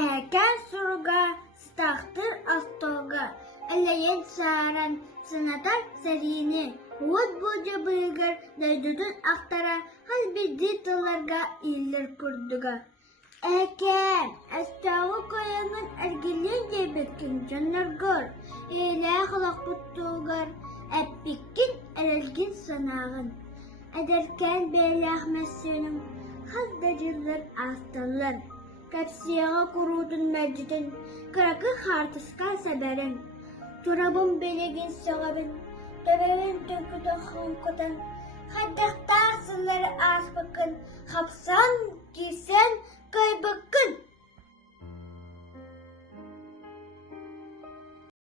Әкән суруга, стахтыр астога, әләйен саран, сынатар сәріні, уыт бұджа бұйгар, дайдудun ақтара, халбеди тыларға илер күрдіға. Әкән, әстағы қоянын әргелен дебеккен жанарғыр, елі қылақ бұттуғар, әппеккен әрелген санағын. Әдеркен бәлі ақмәсінің, қалдарылар асталар. Кәпсияға құрудың мәджетін, қырақы қартысқан сәбәрін. Турабын белеген сағабын, төбәуін түнкіді қылынқыдан. Қайдақтар сылары аз бақын, қапсан, кейсен, қай бақын.